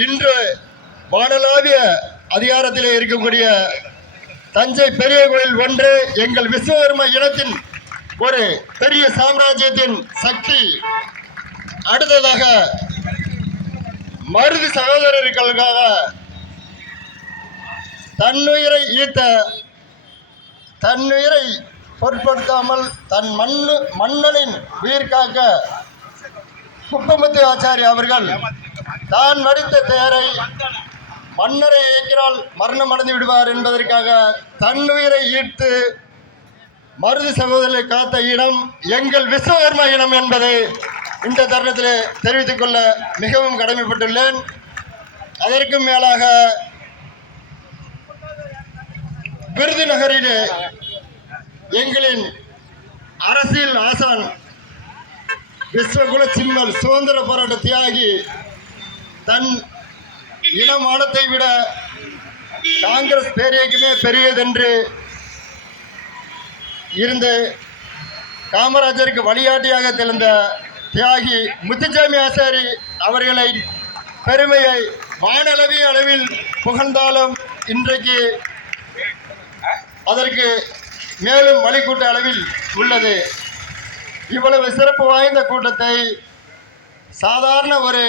இன்று வானலாவிய அதிகாரத்திலே இருக்கக்கூடிய தஞ்சை பெரிய கோயில் ஒன்று எங்கள் விஸ்வகர்ம இனத்தின் ஒரு பெரிய சாம்ராஜ்யத்தின் சக்தி. அடுத்ததாக மருது சகோதரர்களுக்காக தன்னுயிரை ஈர்த்த தன்னுயிரை பொருட்படுத்தாமல் தன் மண்ணு மன்னனின் உயிர் காக்க குப்பமுத்து ஆச்சாரி அவர்கள் தான் நடித்த தேரை மன்னரை இயக்கினால் மரணம் அடைந்து விடுவார் என்பதற்காக தன்னுயிரை ஈர்த்து மருது சகோதரர்களை காத்த இனம் எங்கள் விஸ்வகர்ம இனம் என்பதை இந்த தருணத்தில் தெரிவித்துக் கொள்ள மிகவும் கடமைப்பட்டுள்ளேன். அதற்கும் மேலாக விருதுநகரிலே எங்களின் அரசியல் ஆசான் விஸ்வகுல சிம்மல் சுதந்திர போராட்ட தியாகி தன் இனமானத்தை விட காங்கிரஸ் பேரியக்கமே பெரியதென்று இருந்து காமராஜருக்கு வழிகாட்டியாக திறந்த தியாகி முத்துசாமி ஆசாரி அவர்களை பெருமையை வானளவிய அளவில் புகழ்ந்தாலும் இன்றைக்கு அதற்கு மேலும் வழிகூட்ட அளவில் உள்ளது. இவ்வளவு சிறப்பு வாய்ந்த கூட்டத்தை சாதாரண ஒரு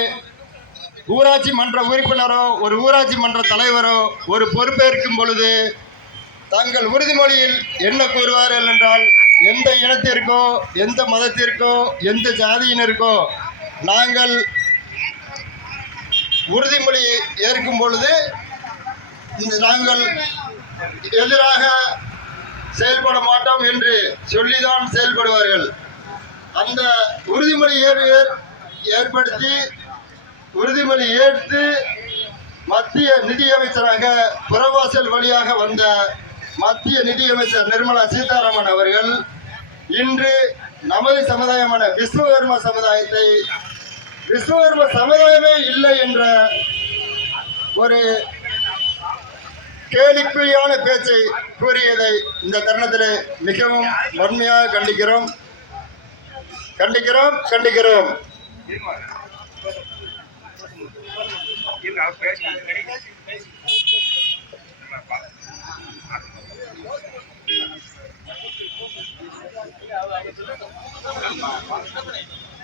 ஊராட்சி மன்ற உறுப்பினரோ ஒரு ஊராட்சி மன்ற தலைவரோ ஒரு பொறுப்பேற்கும் பொழுது தங்கள் உறுதிமொழியில் என்ன கூறுவார்கள் என்றால் எந்த இனத்திற்கோ எந்த மதத்திற்கோ எந்த ஜாதியினருக்கோ நாங்கள் உறுதிமொழி ஏற்கும் பொழுது இந்த நாங்கள் எதிராக செயல்பட மாட்டோம் என்று சொல்லிதான் செயல்படுவார்கள். அந்த உறுதிமொழி ஏற்படுத்தி உறுதிமொழி ஏற்று மத்திய நிதியமைச்சராக புறவாசல் வழியாக வந்த மத்திய நிதியமைச்சர் நிர்மலா சீதாராமன் அவர்கள் இன்று நமது சமுதாயமான விஸ்வகர்ம சமுதாயத்தை விஸ்வகர்ம சமுதாயமே இல்லை என்ற ஒரு கேலிக்குறியான பேச்சை கூறியதை இந்த தருணத்தில் மிகவும் வன்மையாக கண்டிக்கிறோம். கண்டிக்கிறோம் கண்டிக்கிறோம்.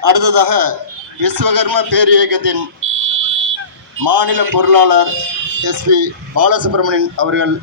அடுத்ததாக விஸ்வகர்ம பேரியக்கத்தின் மாநில பொருளாளர் எஸ்பி பாலசுப்ரமணியன் அவர்கள்